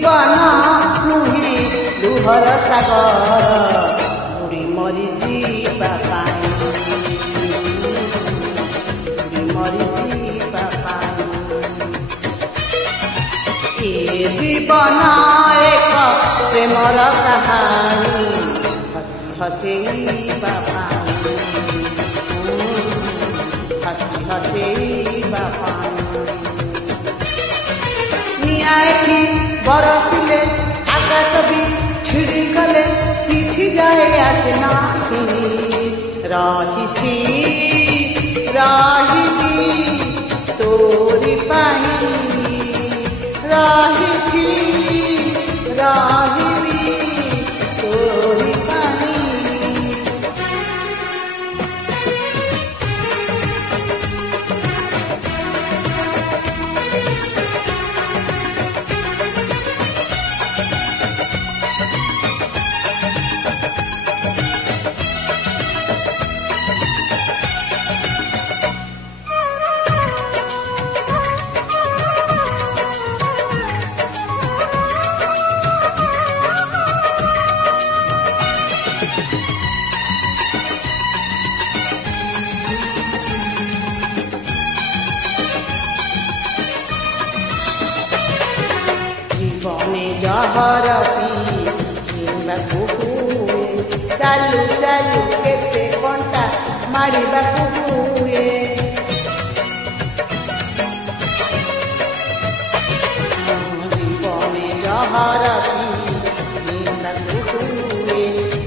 जीवन नुहे लुहर सागर बुड़ी मरी जीवा पाई बुड़ी मरी जीवा पाई ए जीवन एक प्रेमर कहानी हसी हसेइबा पाई हसी हसेइबा पाई निआएठी बरसिले आकाश भी छिड़ी गले किछि जाए आसे नाही रहिछि तोरी पाई रहिछि तोरी पाई जीवने जहर पीवाकू हुए चालू चालू केते कंटा मारिबाकू हुए जीवने जहर पीवाकू हुए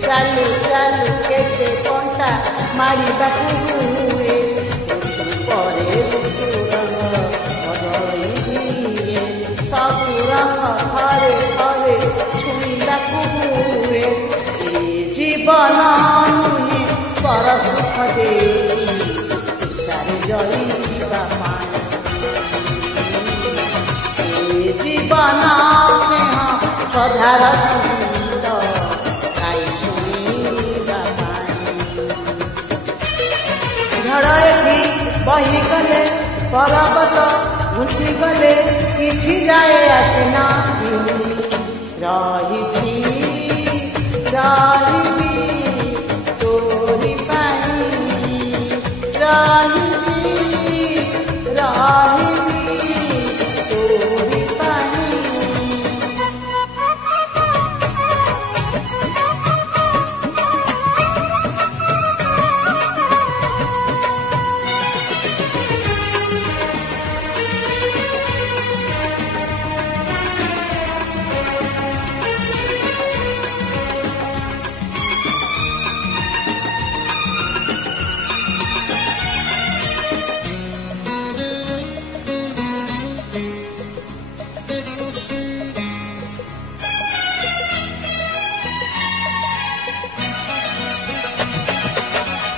चालू चालू केते कंटा मारिबाकू हुए परे सबु रंग हरे हरे छुईबाकू हुए जीवन नुहे पर सुख दे सारे जईबा पाई जीवन स्नेह श्रद्धार सहित गाई शुणीबा पाई झड़ एठी बहीगले पर्वत घुटी गले किछि जाए आसे नाही रहिछि तोरी पाई रहिछि तोरी पाई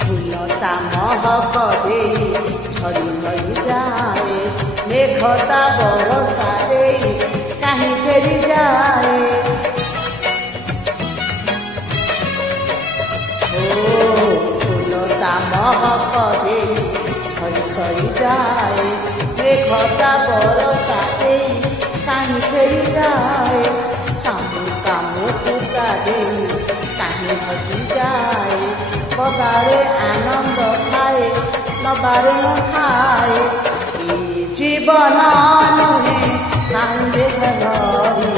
फूलता महक दे झड़ी गई जाए मेघता बरसा दे कहीं फेरी जाए फूलता महक दे झड़ी गई जाए मेघता बरसा दे कहीं फेरी जाए सामुका मुकुटा दे कहीं हसी जाए बबारे आनंद खाए नबारे न खाए जीवन नुहे कांदे घरी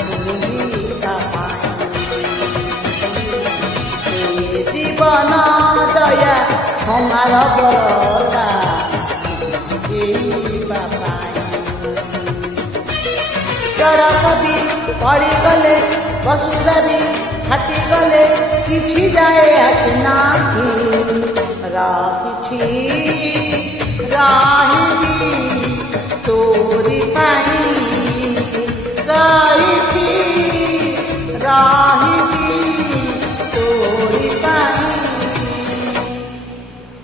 शुणीबा पाई जीवन दया हमार भरोसा देइबा पाई जड़कदी पड़ी गले वसुधरी फाटी गले किछि जाए आसे नाही रहिछि तोरी पाई